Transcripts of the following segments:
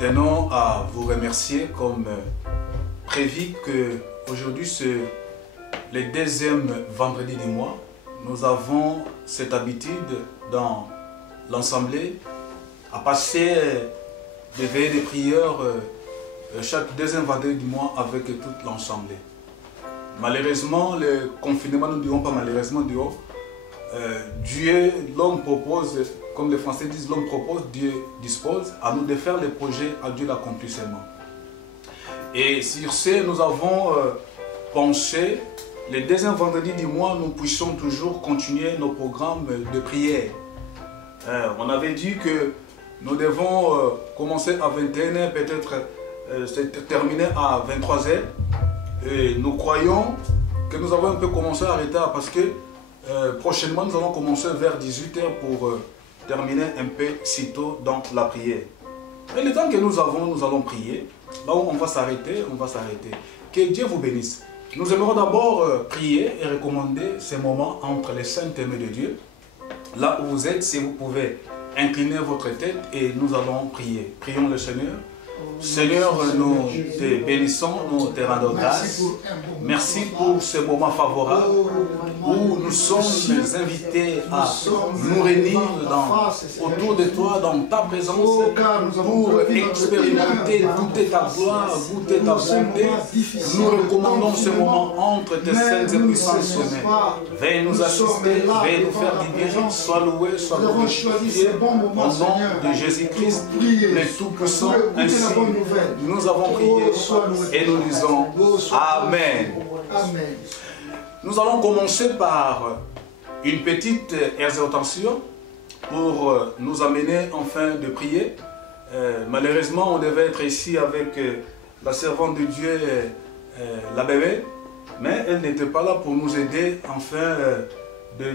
Tenons à vous remercier comme prévu que aujourd'hui c'est le deuxième vendredi du mois. Nous avons cette habitude dans l'Assemblée à passer des veillées de prière chaque deuxième vendredi du mois avec toute l'Assemblée. Malheureusement, le confinement, nous ne dirons pas malheureusement, Dieu, l'homme propose, comme les Français disent, l'homme propose, Dieu dispose, à nous de faire les projets, à Dieu l'accomplissement. Et sur ce, nous avons pensé, le deuxième vendredi du mois, nous puissions toujours continuer nos programmes de prière. On avait dit que nous devons commencer à 21h, peut-être terminer à 23h. Et nous croyons que nous avons un peu commencé à retard parce que prochainement nous allons commencer vers 18h pour terminer un peu si tôt dans la prière. Et le temps que nous avons, nous allons prier. Là où on va s'arrêter, on va s'arrêter. Que Dieu vous bénisse. Nous aimerons d'abord prier et recommander ces moments entre les saintes aimées de Dieu. Là où vous êtes, si vous pouvez incliner votre tête et nous allons prier. Prions le Seigneur. Seigneur, nous te bénissons, nous te rendons grâce. Merci pour ce moment favorable où nous sommes invités à nous réunir autour de toi, dans ta présence, pour expérimenter goûter ta gloire, goûter ta bonté. Nous recommandons ce moment entre tes saintes et puissantes sommeils. Veuille nous assister, veuille nous faire du bien, sois loué, sois glorifié. Au nom de Jésus-Christ, le Tout-Puissant, ainsi nous avons prié et nous disons Amen. Amen. Nous allons commencer par une petite exhortation pour nous amener enfin de prier. Malheureusement, on devait être ici avec la servante de Dieu, la bébé, mais elle n'était pas là pour nous aider enfin de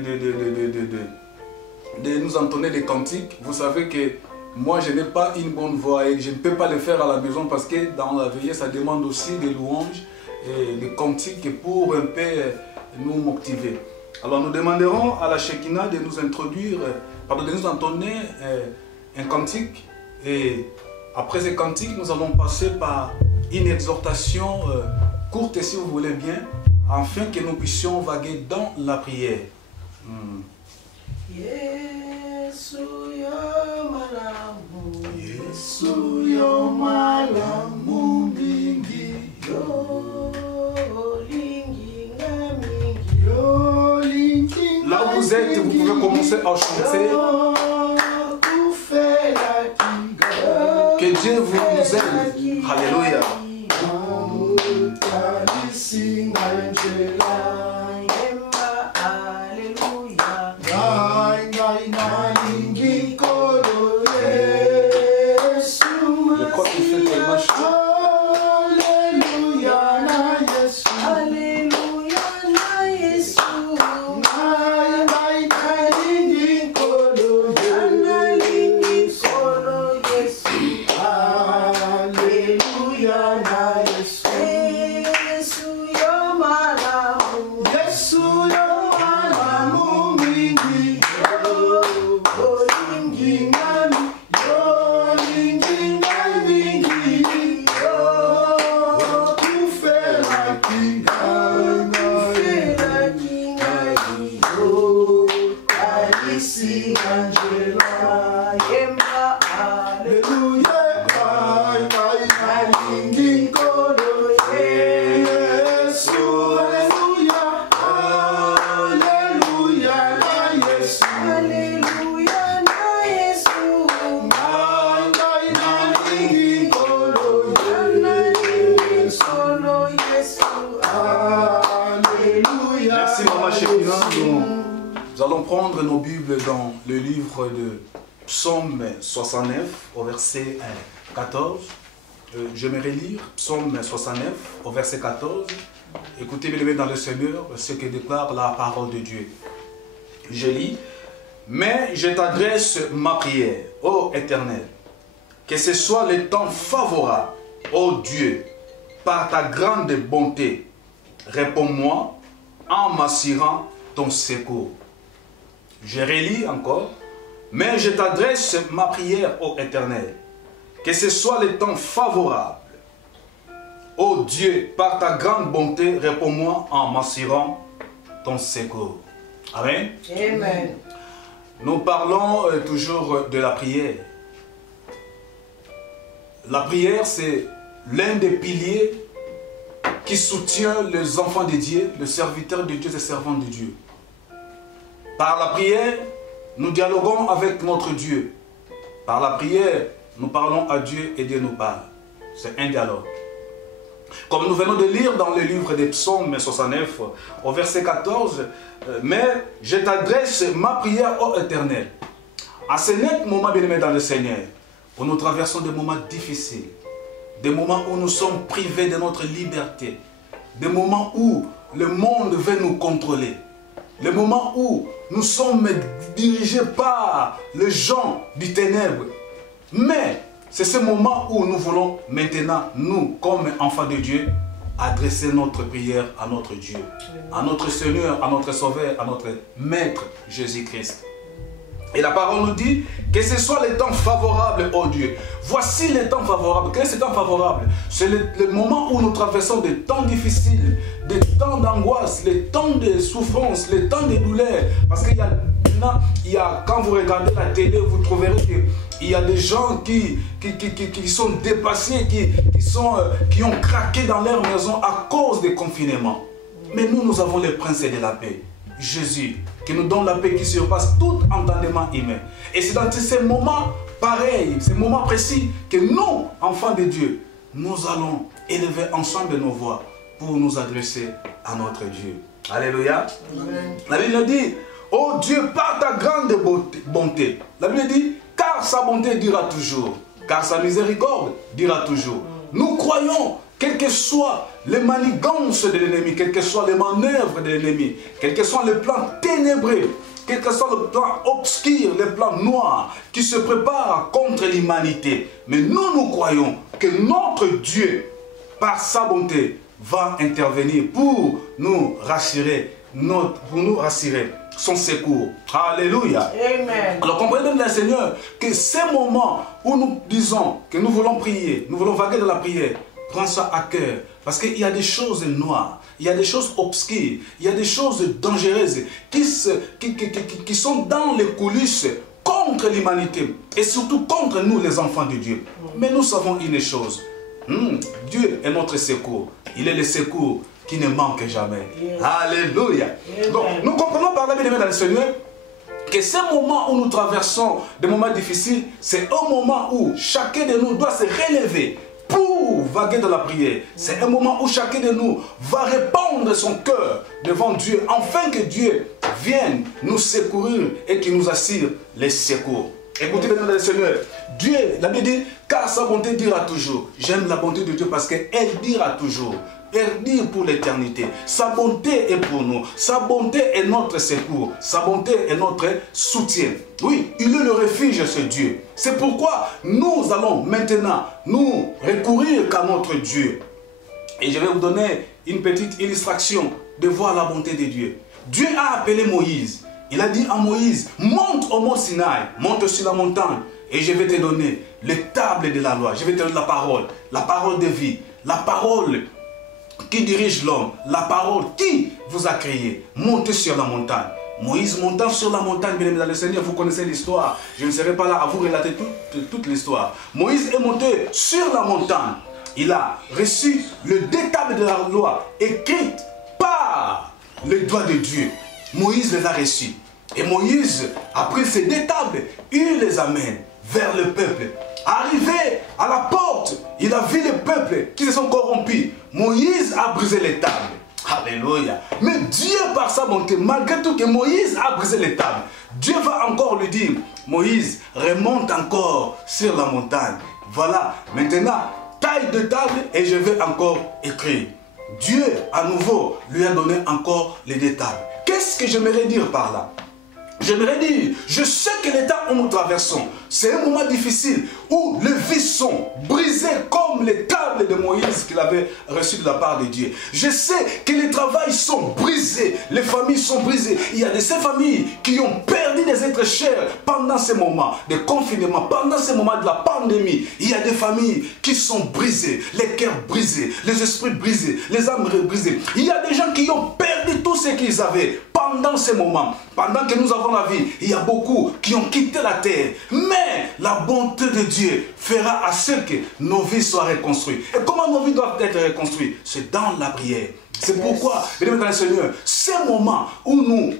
nous entonner des cantiques. Vous savez que moi, je n'ai pas une bonne voix et je ne peux pas le faire à la maison parce que dans la veillée, ça demande aussi des louanges et des cantiques pour un peu nous motiver. Alors, nous demanderons à la Shekinah de nous introduire, de nous entonner un cantique. Et après ce cantique, nous allons passer par une exhortation courte, si vous voulez bien, afin que nous puissions vaguer dans la prière. Yesu yo malamu, Yesu yo malamu mingi, yo lingi na mingi, yo lingi. Là où vous êtes, vous pouvez commencer à chanter. Que Dieu vous nous aide. Alléluia. Je crois qu'il fait tellement chaud. Nous allons prendre nos Bibles dans le livre de Psaume 69 au verset 14. J'aimerais lire Psaume 69 au verset 14. Écoutez bien dans le Seigneur ce que déclare la parole de Dieu. Je lis: mais je t'adresse ma prière, ô Éternel, que ce soit le temps favorable, ô Dieu, par ta grande bonté. Réponds-moi en m'assurant ton secours. Je relis encore. Mais je t'adresse ma prière, ô Éternel, que ce soit le temps favorable. Ô Dieu, par ta grande bonté, réponds-moi en m'assurant ton secours. Amen. Amen. Nous parlons toujours de la prière. La prière, c'est l'un des piliers qui soutient les enfants de Dieu, les serviteurs de Dieu, les servants de Dieu. Par la prière, nous dialoguons avec notre Dieu. Par la prière, nous parlons à Dieu et Dieu nous parle. C'est un dialogue. Comme nous venons de lire dans le livre des Psaumes 69, au verset 14, « Mais je t'adresse ma prière ô Éternel. » À ce net moment, bien-aimé dans le Seigneur, où nous traversons des moments difficiles, des moments où nous sommes privés de notre liberté, des moments où le monde veut nous contrôler, les moments où nous sommes dirigés par les gens du ténèbre. Mais c'est ce moment où nous voulons maintenant, nous, comme enfants de Dieu, adresser notre prière à notre Dieu, à notre Seigneur, à notre Sauveur, à notre Maître Jésus-Christ. Et la parole nous dit que ce soit les temps favorables, ô Dieu. Voici les temps favorables. Quel est ce temps favorable? C'est le moment où nous traversons des temps difficiles, des temps d'angoisse, les temps de souffrance, les temps de douleur. Parce qu'il y a, quand vous regardez la télé, vous trouverez qu'il y a des gens qui sont dépassés, qui ont craqué dans leur maison à cause des confinements. Mais nous avons le prince de la paix, Jésus, qui nous donne la paix qui surpasse tout entendement humain. Et c'est dans ces moments pareils, ces moments précis, que nous, enfants de Dieu, nous allons élever ensemble nos voix pour nous adresser à notre Dieu. Alléluia. Amen. La Bible dit, ô Dieu, par ta grande bonté. La Bible dit, car sa bonté dira toujours, car sa miséricorde dira toujours. Nous croyons, quelles que soient les manigances de l'ennemi, quelles que soient les manœuvres de l'ennemi, quels que soient les plans ténébreux, quel que soit le plan obscur, les plans noirs qui se préparent contre l'humanité. Mais nous croyons que notre Dieu, par sa bonté, va intervenir pour nous rassurer, son secours. Alléluia. Amen. Alors comprenez bien, Seigneur, que ces moments où nous disons que nous voulons prier, nous voulons vaguer dans la prière, prends ça à cœur. Parce qu'il y a des choses noires, il y a des choses obscures, il y a des choses dangereuses qui sont dans les coulisses contre l'humanité et surtout contre nous les enfants de Dieu. Mais nous savons une chose, Dieu est notre secours, il est le secours qui ne manque jamais. Yes. Alléluia. Yes. Donc nous comprenons par là, bien aimés dans le Seigneur, que ces moments où nous traversons des moments difficiles, c'est un moment où chacun de nous doit se relever pour vaguer dans la prière. C'est un moment où chacun de nous va répandre son cœur devant Dieu, afin que Dieu vienne nous secourir et qu'il nous assure les secours. Écoutez bien le Seigneur, Dieu, la Bible dit, car sa bonté dira toujours. J'aime la bonté de Dieu parce qu'elle dira toujours. Elle dit pour l'éternité. Sa bonté est pour nous. Sa bonté est notre secours. Sa bonté est notre soutien. Oui, il est le refuge, ce Dieu. C'est pourquoi nous allons maintenant nous recourir qu'à notre Dieu. Et je vais vous donner une petite illustration de voir la bonté de Dieu. Dieu a appelé Moïse. Il a dit à Moïse, monte au mont Sinaï, monte sur la montagne, et je vais te donner les tables de la loi. Je vais te donner la parole de vie, la parole qui dirige l'homme, la parole qui vous a créé. Montez sur la montagne. Moïse montant sur la montagne, bien aimé dans le Seigneur, vous connaissez l'histoire. Je ne serai pas là à vous relater toute l'histoire. Moïse est monté sur la montagne. Il a reçu le détail de la loi écrite par le doigt de Dieu. Moïse les a reçus. Et Moïse a pris ces deux tables, il les amène vers le peuple. Arrivé à la porte, il a vu les peuples qui se sont corrompus. Moïse a brisé les tables. Alléluia. Mais Dieu, par sa bonté, malgré tout que Moïse a brisé les tables, Dieu va encore lui dire, Moïse, remonte encore sur la montagne. Voilà, maintenant, taille de table et je vais encore écrire. Dieu, à nouveau, lui a donné encore les détails. Qu'est-ce que j'aimerais dire par là? J'aimerais dire, je sais que l'état où nous traversons, c'est un moment difficile où les vies sont brisées comme comme les tables de Moïse qu'il avait reçues de la part de Dieu. Je sais que les travails sont brisés, les familles sont brisées. Il y a de ces familles qui ont perdu des êtres chers pendant ces moments de confinement, pendant ces moments de la pandémie. Il y a des familles qui sont brisées, les cœurs brisés, les esprits brisés, les âmes brisées. Il y a des gens qui ont perdu tout ce qu'ils avaient pendant ces moments. Pendant que nous avons la vie, il y a beaucoup qui ont quitté la terre. Mais la bonté de Dieu fera à ce que nos vies soient reconstruites. Et comment nos vies doivent être reconstruites? C'est dans la prière. C'est pourquoi, mesdames et messieurs, ces moments où nous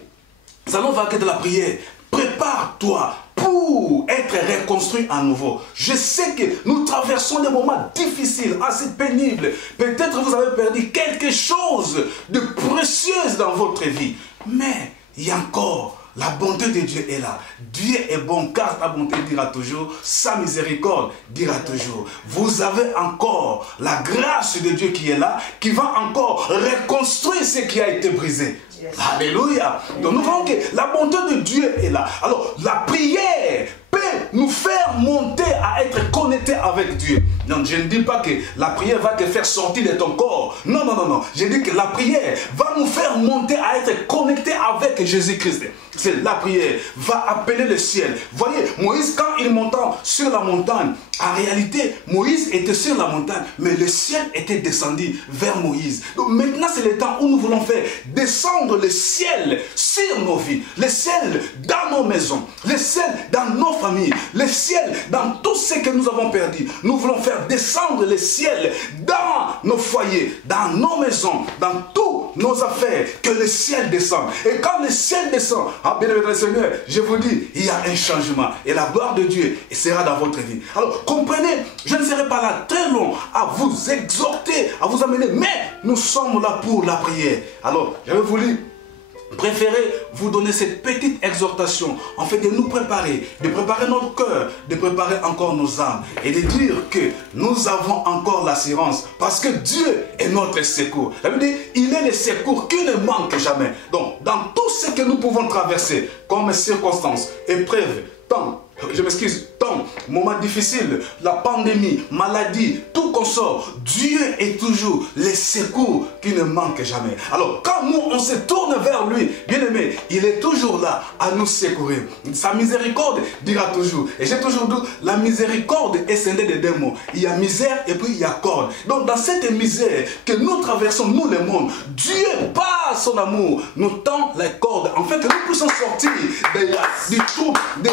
allons vaquer de la prière, prépare-toi pour être reconstruit à nouveau. Je sais que nous traversons des moments difficiles, assez pénibles. Peut-être vous avez perdu quelque chose de précieux dans votre vie. Mais il y a encore, la bonté de Dieu est là. Dieu est bon car sa bonté dira toujours, sa miséricorde dira toujours. Vous avez encore la grâce de Dieu qui est là, qui va encore reconstruire ce qui a été brisé. Yes. Alléluia. Donc nous voyons que la bonté de Dieu est là. Alors la prière peut nous faire monter à être connectés avec Dieu. Non, je ne dis pas que la prière va te faire sortir de ton corps. Non, non, non, non. Je dis que la prière va nous faire monter à être connectés avec Jésus-Christ. C'est la prière va appeler le ciel. Voyez, Moïse, quand il montait sur la montagne, en réalité, Moïse était sur la montagne, mais le ciel était descendu vers Moïse. Donc maintenant, c'est le temps où nous voulons faire descendre le ciel sur nos vies, le ciel dans nos maisons, le ciel dans nos familles, le ciel dans tout ce que nous avons perdu. Nous voulons faire descendre le ciel dans nos foyers, dans nos maisons, dans toutes nos affaires, que le ciel descende. Et quand le ciel descend, ah, bien aimé Seigneur, je vous dis, il y a un changement. Et la gloire de Dieu sera dans votre vie. Alors, comprenez, je ne serai pas là très long à vous exhorter, à vous amener, mais nous sommes là pour la prière. Alors, j'avais voulu préférer vous donner cette petite exhortation, en fait de nous préparer, de préparer notre cœur, de préparer encore nos âmes et de dire que nous avons encore l'assurance parce que Dieu est notre secours. La Bible dit, il est le secours qui ne manque jamais. Donc, dans tout ce que nous pouvons traverser comme circonstances, épreuves, temps, je m'excuse, temps, moments difficiles, la pandémie, maladie, tout consort, Dieu est toujours le secours qui ne manque jamais. Alors, quand nous, on se tourne vers lui, bien aimé, il est toujours là à nous secourir. Sa miséricorde dira toujours. Et j'ai toujours dit, la miséricorde est scindée de deux mots. Il y a misère et puis il y a corde. Donc, dans cette misère que nous traversons, nous le monde, Dieu, par son amour, nous tend les cordes. En fait, que nous puissions sortir du trou, de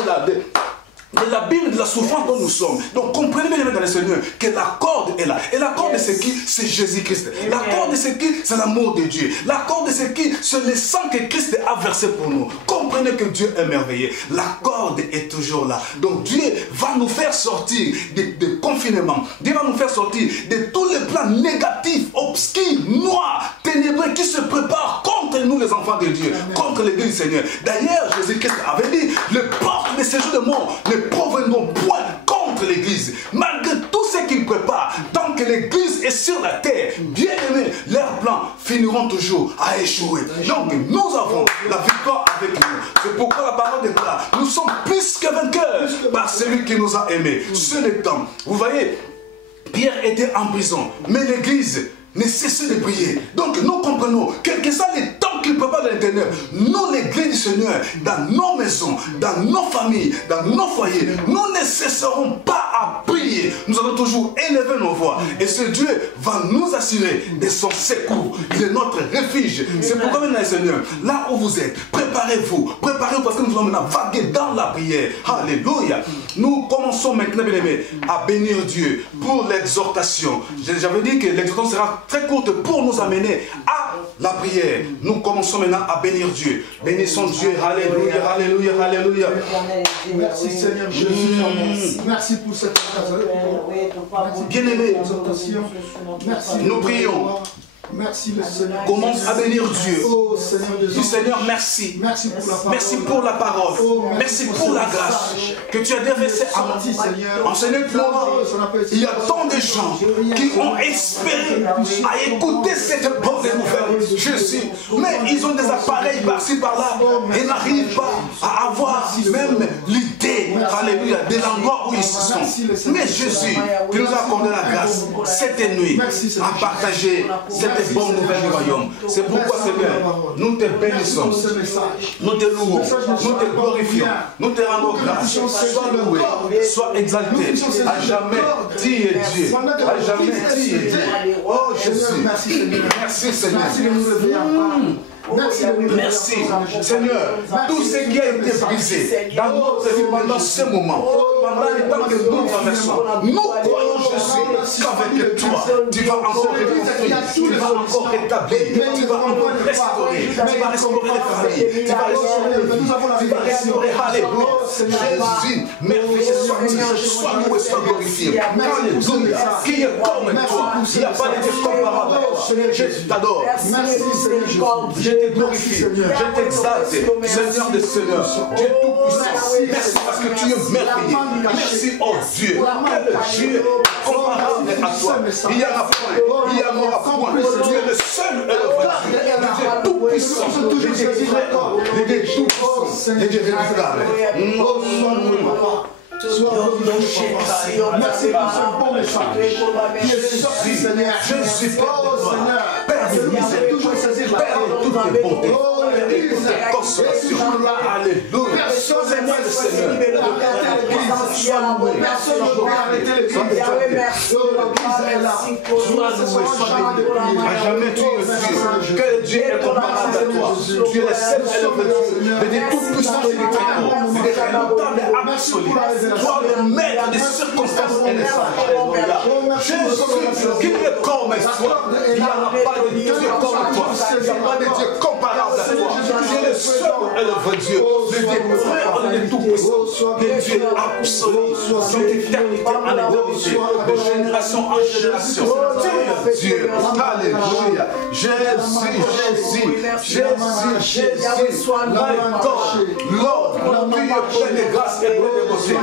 l'abîme de la souffrance dont nous sommes. Donc comprenez bien dans le Seigneur que la corde est là. Et la corde c'est qui? C'est Jésus-Christ. La corde c'est qui? C'est l'amour de Dieu. La corde c'est qui? C'est le sang que Christ a versé pour nous. Comprenez que Dieu est merveilleux. La corde est toujours là. Donc Dieu va nous faire sortir de confinement. Dieu va nous faire sortir de tous les plans négatifs, obscurs, noirs, ténébreux qui se préparent contre nous les enfants de Dieu, contre l'église du Seigneur. D'ailleurs, Jésus-Christ avait dit, le porte de séjour de mort ne proviendront point contre l'église. Malgré tout ce qu'ils préparent, tant que l'église est sur la terre, bien aimés, leurs plans finiront toujours à échouer. Donc nous avons la victoire avec nous. C'est pourquoi la parole déclare, nous sommes plus que vainqueurs par celui qui nous a aimés. Ce n'est temps. Vous voyez, Pierre était en prison, mais l'église ne cessez de prier. Donc nous comprenons, quel que soit les temps qu'il prépare dans l'éternel, nous l'église du Seigneur, dans nos maisons, dans nos familles, dans nos foyers, nous ne cesserons pas à prier. Nous allons toujours élever nos voix. Et ce Dieu va nous assurer de son secours, de notre refuge. C'est pourquoi maintenant le Seigneur, là où vous êtes, préparez-vous parce que nous allons maintenant vaguer dans la prière. Alléluia. Nous commençons maintenant, bien aimés, à bénir Dieu pour l'exhortation. J'avais dit que l'exhortation sera très courte pour nous amener à la prière. Nous commençons maintenant à bénir Dieu. Bénissons Dieu. Alléluia, alléluia, alléluia. Merci Seigneur Jésus. Merci pour cette exhortation. Bien-aimés, nous prions. Merci le Seigneur. Commence à bénir Dieu. Oh, Seigneur du Seigneur, merci. Merci pour la parole. Merci pour la parole. Oh, merci pour la grâce que tu as déversée à moi. En ce moment, il y a tant de gens qui ont espéré à écouter cette bonne nouvelle. Je suis. Mais ils ont des appareils par-ci par-là et n'arrivent pas à avoir même l'idée, alléluia, de l'endroit orgueillissons. Mais Jésus, tu nous as accordé la grâce cette nuit à partager cette bonne nouvelle du royaume. C'est pourquoi, Seigneur, nous te bénissons, nous te louons, nous te glorifions, nous te rendons grâce. Sois loué, sois exalté. À jamais, tu es Dieu. À jamais, tu es Dieu. Oh Jésus, merci Seigneur. Merci Seigneur. Tout ce qui a été brisé dans notre vie pendant ce moment, pendant les temps que nous traversons, nous croyons Jésus qu'avec toi, tu vas encore reconstruire, tu vas encore rétablir, tu vas encore restaurer, tu vas restaurer les familles, tu vas restaurer, alléluia. Jésus, merveilleux soit-il, sois loué, sois glorifié. Alléluia. Qui est comme toi? Il n'y a pas de Dieu comparable à toi. Je t'adore. Merci Seigneur. Je te glorifie, je t'exalte, Seigneur des Seigneurs, Dieu tout-puissant. Merci parce que tu es merveilleux. Merci, oh Dieu. Quel Dieu comparable à toi. Il y en a point, il y en aura point. Tu es le seul et le vrai Dieu. Le Dieu tout-puissant, le Dieu créateur, le Dieu tout-puissant, le Dieu véritable. Merci pour ce bon message qui est sorti, Seigneur. Je suis Père de misère, toujours saisir Père de toutes les bontés, Père de toutes les consolations. Alléluia. Personne n'est moins le Seigneur. Personne ne peut arrêter l'église. L'église est là. À jamais tu es Dieu. Que Dieu est comparable à toi. Tu es le seul et le vrai Dieu. Le Dieu tout-puissant et l'éternel absolu. Toi le maître des circonstances et des sages. Jésus, qui est comme toi. Il n'y en a pas de Dieu comme toi. Il n'y a pas de Dieu comparable à toi. Tu es le seul et le vrai Dieu. Le Dieu créateur et tout-puissant. Le Dieu absolu. Dieu d'éternité en éternité. De génération en génération. Tu es Dieu. Alléluia. Jésus. My God. Lord, tu es plein de grâce et plein de beauté.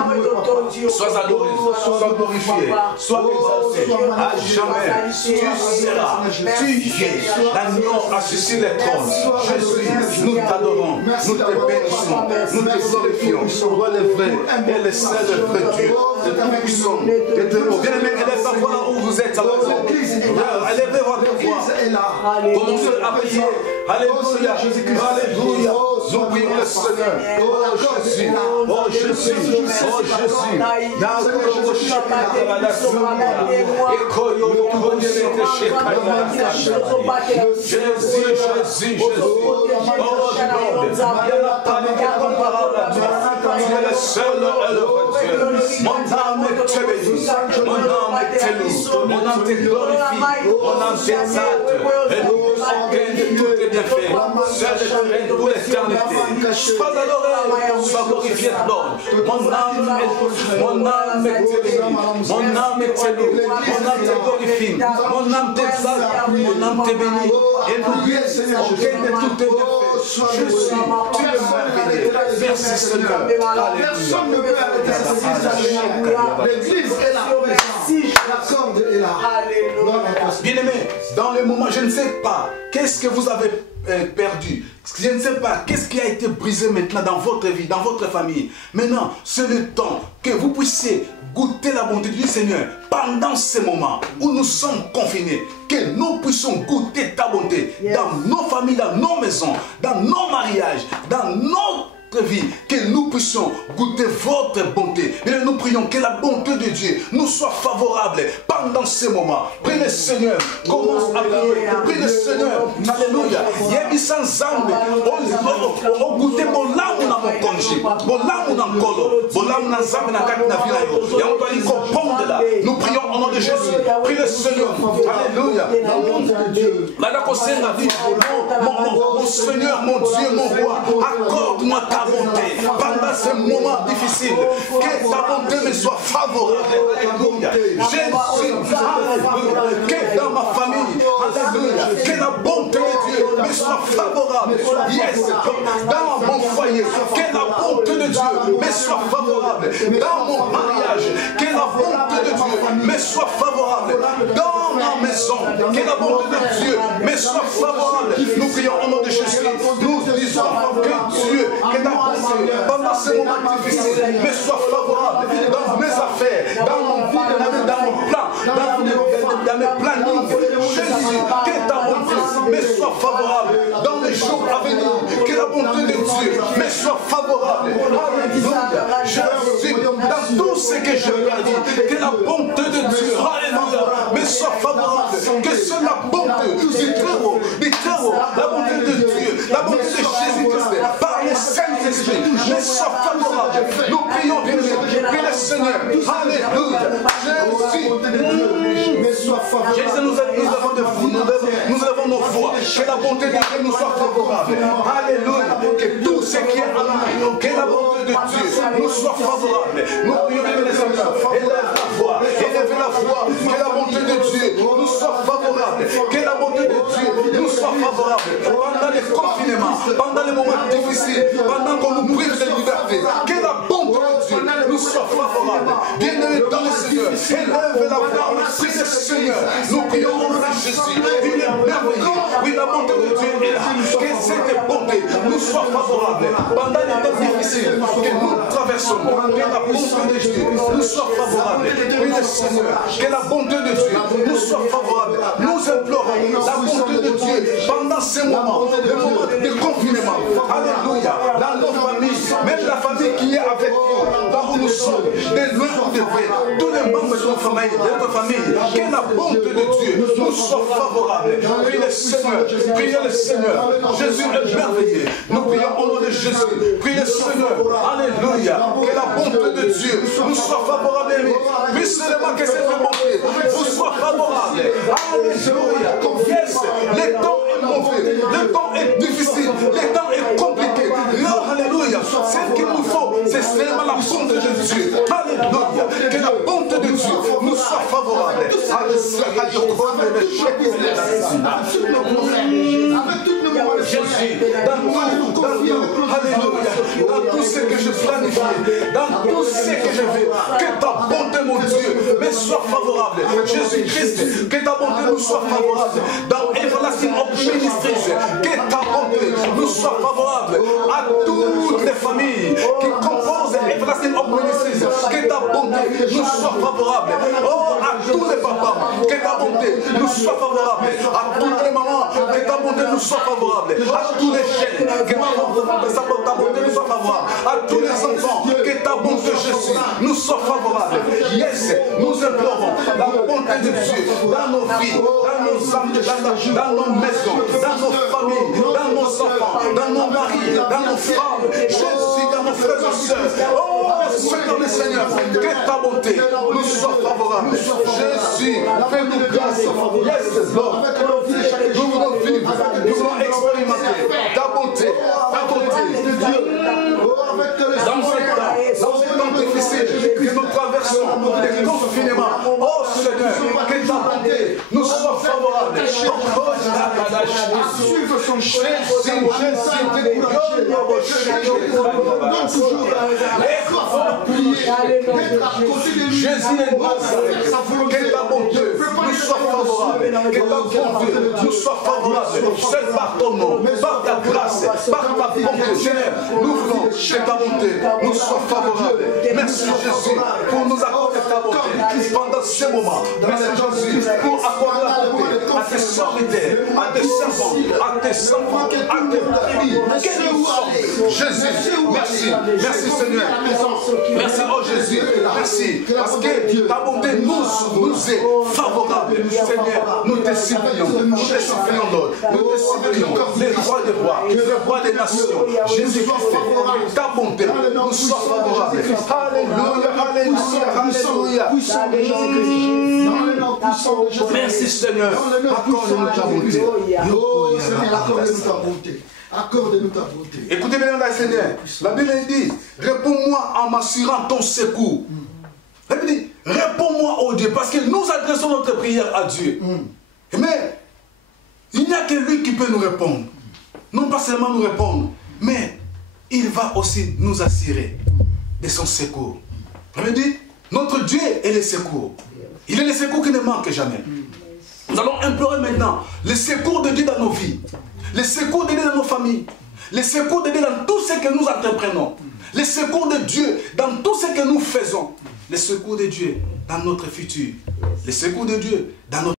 Sois adoré, sois glorifié, sois exalté. À jamais, tu seras, tu es l'agneau assis sur le trône. Jésus, nous t'adorons, nous te bénissons, nous te glorifions. Toi le vrai et le seul vrai Dieu, le tout-puissant, le très beau. Bien-aimés, élevez la voix là où vous êtes à la maison. Élevez votre voix. Commencez à prier. Alléluia, alléluia. Nous prions le Seigneur. Oh Jésus, oh Jésus, oh Jésus. Jésus. Oh, tu es le seul et le vrai Dieu. Mon âme te bénit, mon âme te loue, mon âme te glorifie, mon âme t'exalte. Et nous aucun de tous tes bienfaits, seul est règne pour l'éternité. Sois adoré, sois glorifié d'abord. Mon âme te bénit, mon âme te loue, mon âme te glorifie, mon âme t'exalte, mon âme te bénit. Et n'oublie aucun de tous tes bienfaits. Je suis, tu es merveilleux. Merci Seigneur. Personne ne peut arrêter ça. L'église est là. La corde est là. Bien-aimé, dans le moment, je ne sais pas, qu'est-ce que vous avez perdu? Je ne sais pas, qu'est-ce qui a été brisé maintenant dans votre vie, dans votre famille? Maintenant, c'est le temps que vous puissiez goûter la bonté du Seigneur pendant ces moments où nous sommes confinés, que nous puissions goûter ta bonté dans nos familles, dans nos maisons, dans nos mariages, dans notre vie, que nous puissions goûter votre bonté. Et nous prions que la bonté de Dieu nous soit favorable pendant ces moments. Prie le Seigneur, commence à prier. Prie le Seigneur, alléluia. Yebi sans zambe, on goûte bolamu na mokonji, bolamu na nkolo, bolamu na zambe na kati na vila yo. Ya on doit y comprendre là. Nous prions au nom de Jésus. Prie le Seigneur, alléluia. Mon Seigneur, mon Dieu, mon roi, accorde-moi ta bonté pendant ces moments difficiles. Que ta bonté me soit favorable. Alléluia. Jésus, alléluia. Que dans ma famille, alléluia, que la bonté de Dieu me soit favorable. Yes, dans mon foyer, que la bonté de Dieu me soit favorable. Dans mon mariage, que la bonté de Dieu me soit favorable. Dans ma maison, que la bonté de Dieu me soit favorable. Nous prions au nom de Jésus. Nous disons que Dieu, que ta bonté pendant ces moments difficiles me soit favorable. Dans mes mes plannings. Jésus, que ta bonté me soit favorable dans les jours à venir. Que la bonté de Dieu me soit favorable. Alléluia. Jésus, dans tout ce que je perds, que la bonté de Dieu, alléluia, me soit favorable. Que c'est la bonté du très haut, la bonté de Dieu, la bonté de Jésus-Christ, par le Saint-Esprit, me soit favorable. Nous prions, prie le Seigneur. Alléluia. Jésus, nous avons nos voix. Que la bonté de Dieu nous soit favorable. Alléluia. Que tout ce qui est en nous, que la bonté de Dieu nous soit favorable. Nous prions, le Seigneur. Élève la voix. Élève la voix. Que la bonté de Dieu nous soit favorable. Que la bonté de Dieu nous soit favorable. Pendant les confinements, pendant les moments difficiles, pendant qu'on nous prive de liberté, que la bonté de Dieu nous soit favorable. Bien-aimés dans le Seigneur, élève la voix, prie le Seigneur. Nous prions au nom de Jésus. Il est merveilleux. Oui, la bonté de Dieu est là. Que cette bonté nous soit favorable. Pendant les temps difficiles que nous traversons, que la bonté de Dieu nous soit favorable. Oui, le Seigneur, que la bonté de Dieu nous soit favorable. Nous implorons la bonté de Dieu pendant ces moments, les moments de confinement. Alléluia. Dans nos familles, même la famille qui est avec nous, là où nous sommes, de loin ou de près, tous les membres de notre famille, que la bonté de Dieu nous soit favorable. Priez le Seigneur, priez le Seigneur. Jésus est merveilleux. Nous prions au nom de Jésus. Priez le Seigneur. Alléluia. Que la bonté de Dieu nous soit favorable. Puis seulement que cette bonté vous soit favorable. Alléluia. Yes, le temps est mauvais, le temps est difficile, le temps est compliqué. Oh, alléluia. Ce qu'il nous faut, c'est seulement la bonté de Dieu. Alléluia. Que la bonté de Dieu nous soit favorable. Jésus, dans tout ce que je planifie, dans tout ce que je veux, que ta bonté, mon Dieu, me soit favorable. Jésus-Christ, que ta bonté nous soit favorable. Dans Everlasting Hope Ministries, que ta bonté nous soit favorable. À toutes les familles qui composent Everlasting Hope Ministries, que ta bonté nous soit favorable. Oh, à tous les papas, que ta bonté nous soit favorable. À toutes les mamans, que ta bonté nous soit favorable. À tous les jeunes, que ta bonté nous soit favorable. À tous les enfants, que ta bonté, Jésus, nous soit favorable. Yes, nous implorons la bonté de Dieu dans nos vies, dans nos âmes, dans nos maisons, dans nos familles, dans nos enfants, dans nos maris, dans nos femmes. Jésus, dans nos frères et sœurs. Oh, Seigneur le Seigneur, que ta bonté nous soit favorable. Jésus, fais-nous grâce. Yes, Lord. Nous voulons vivre, nous voulons expérimenter ta bonté de Dieu. Dans ces temps difficiles que nous traversons, les confinements, oh Seigneur, que ta bonté nous soit favorable. Suivre son chemin, Jésus est Nazareth, que ta bonté nous soit favorable, que ta bonté nous soit favorable. C'est par ton nom, par ta grâce, par ta bonté, Seigneur, nous voulons que ta bonté nous soit favorable. Merci Jésus pour nous accorder ta bonté pendant ces moments. Merci Jésus pour accorder la bonté à tes serviteurs, à tes servants, à tes enfants, à tes brebis. Jésus, merci, merci Seigneur. Merci oh Jésus, merci parce que ta bonté nous est favorable. Seigneur, nous te supplions, Lord, nous te supplions, les rois des rois, les rois des nations, Jésus-Christ, ta bonté nous soit favorable. Alléluia, alléluia, alléluia. Merci Seigneur, accorde-nous ta bonté. Oh Seigneur, accorde-nous ta bonté. Accorde-nous ta bonté. Écoutez bien la Seigneur, la Bible dit, réponds-moi en m'assurant ton secours. La Bible dit, réponds-moi au Dieu, parce que nous adressons notre prière à Dieu. Mais il n'y a que lui qui peut nous répondre. Non pas seulement nous répondre, mais il va aussi nous assurer de son secours. La Bible dit, notre Dieu est le secours. Il est le secours qui ne manque jamais. Nous allons implorer maintenant le secours de Dieu dans nos vies, le secours de Dieu dans nos familles, le secours de Dieu dans tout ce que nous entreprenons, le secours de Dieu dans tout ce que nous faisons, le secours de Dieu dans notre futur. Le secours de Dieu dans notre